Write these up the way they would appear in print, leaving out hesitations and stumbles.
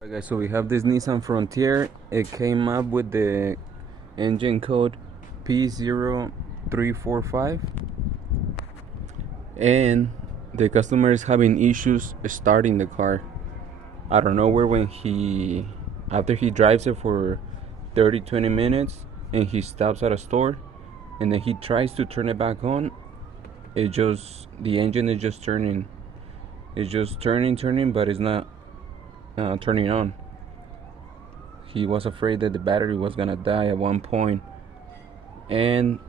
Alright guys, so we have this Nissan Frontier. It came up with the engine code P0345 and the customer is having issues starting the car. I don't know where when after he drives it for 30-20 minutes and he stops at a store and then he tries to turn it back on, the engine is just turning. It's just turning, but it's not turning on. He was afraid that the battery was gonna die at one point, and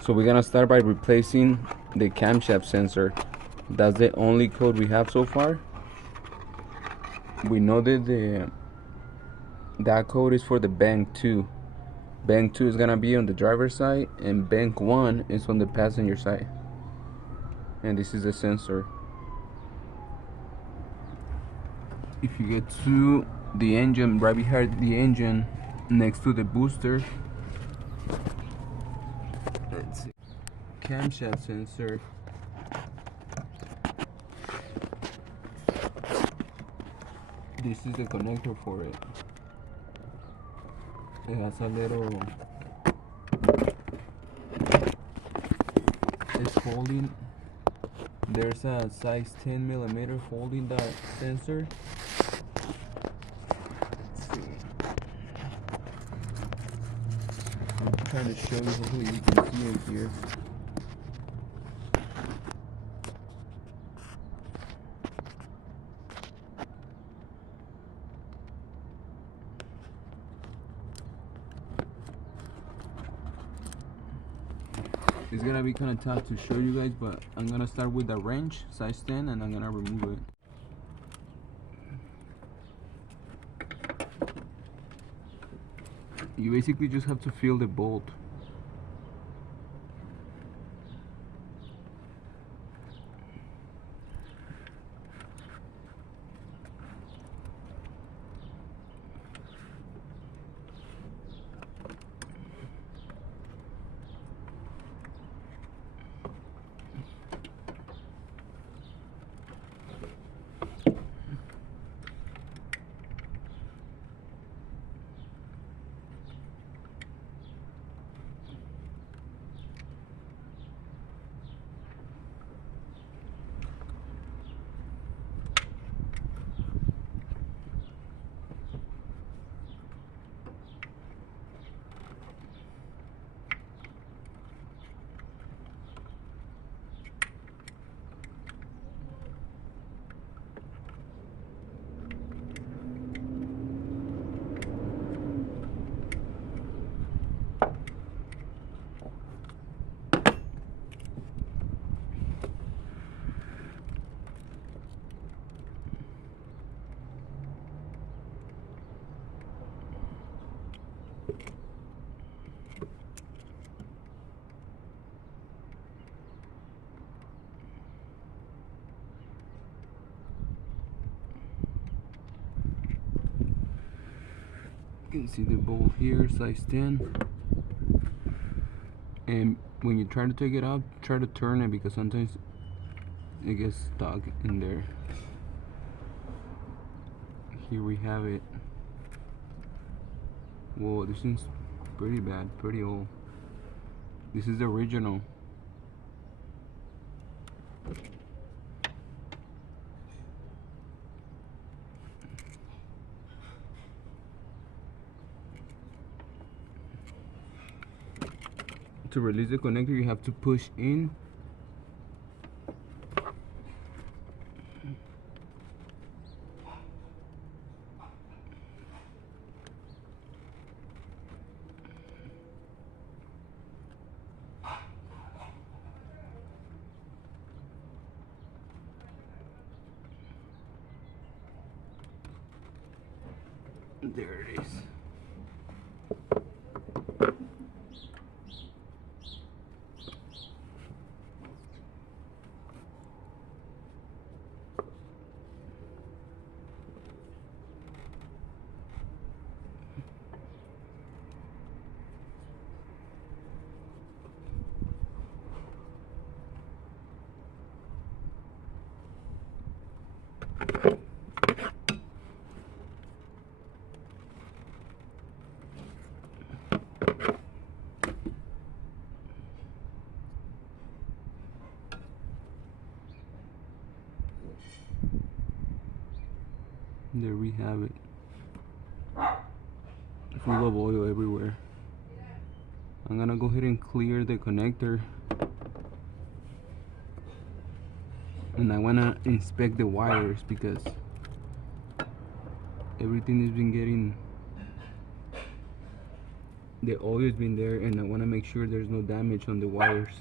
so we're gonna start by replacing the camshaft sensor. That's the only code we have so far. We know that that code is for the bank 2. Bank 2 is gonna be on the driver's side and bank 1 is on the passenger side, and this is the sensor. If you get to the engine, right behind the engine next to the booster, let's see, camshaft sensor. This is the connector for it. It has a little, it's holding, there's a size 10mm holding that sensor. Let's see. I'm trying to show you, hopefully you can see it here. It's gonna be kind of tough to show you guys, but I'm gonna start with the wrench, size 10, and I'm gonna remove it. You basically just have to feel the bolt. You can see the bolt here, size 10. And when you try to take it out, try to turn it because sometimes it gets stuck in there. Here we have it. Whoa, this is pretty bad, pretty old. This is the original. To release the connector, you have to push in. There it is. there we have it. Full of oil everywhere. I'm gonna go ahead and clear the connector, and I wanna inspect the wires because everything has been getting, the oil has been there, and I wanna make sure there's no damage on the wires.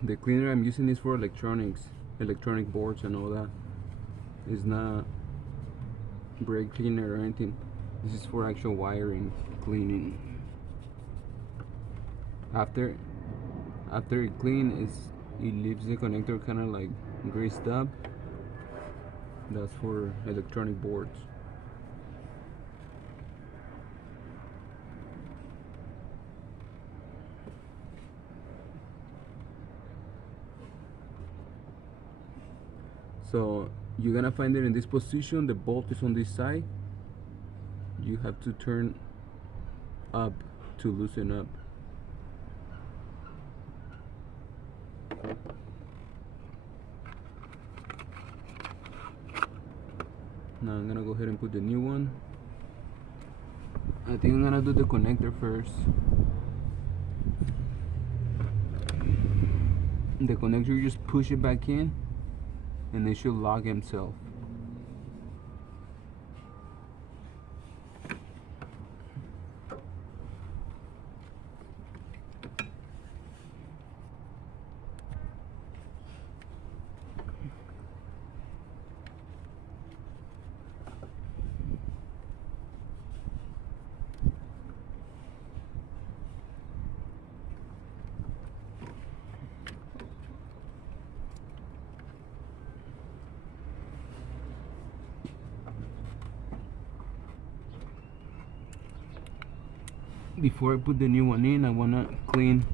The cleaner I'm using is for electronic boards and all that. It's not brake cleaner or anything. This is for actual wiring cleaning. After it cleans, it leaves the connector kind of like greased up. That's for electronic boards. So you're gonna find it in this position. The bolt is on this side. You have to turn up to loosen up. Now I'm gonna go ahead and put the new one. I think I'm gonna do the connector first. The connector, you just push it back in and it should lock himself. Before I put the new one in, I want to clean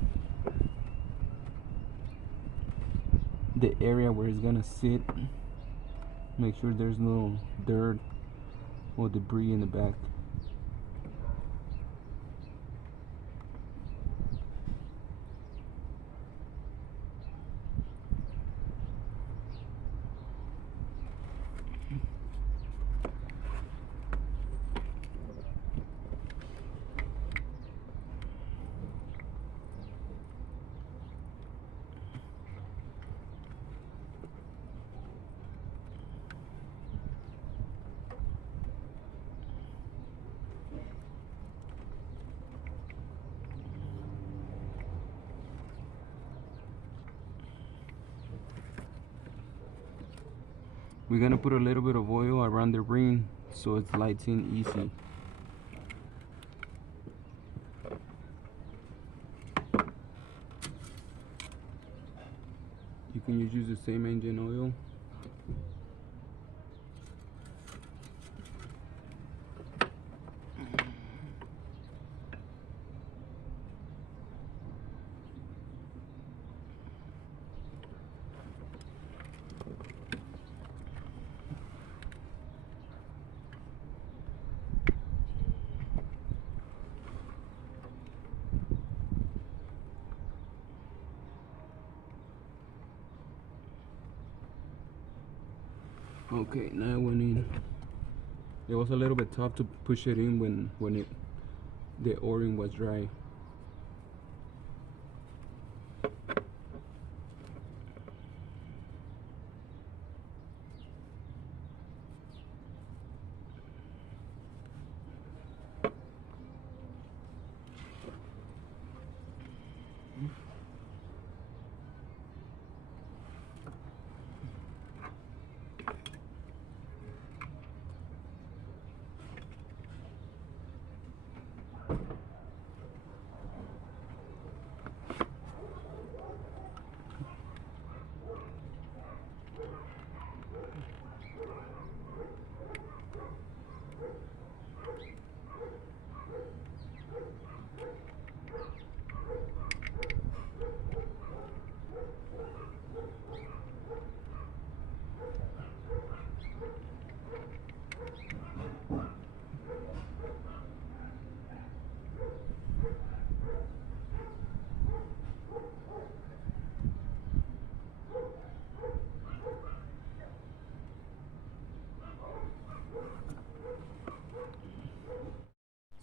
the area where it's gonna sit. Make sure there's no dirt or debris in the back. We're gonna put a little bit of oil around the ring so it slides in easy. You can use the same engine oil. Okay, now I went in. It was a little bit tough to push it in when the o-ring was dry.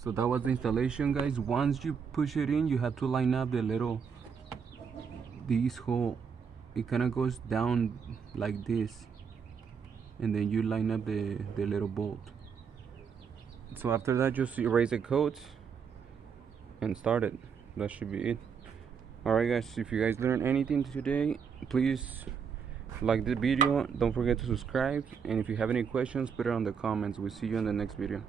So that was the installation, guys. Once you push it in, you have to line up this hole. It kind of goes down like this, and then you line up the little bolt. So after that, just erase the codes and start it. That should be it. Alright guys, if you guys learned anything today, please like the video, don't forget to subscribe, and if you have any questions, put it on the comments. We'll see you in the next video.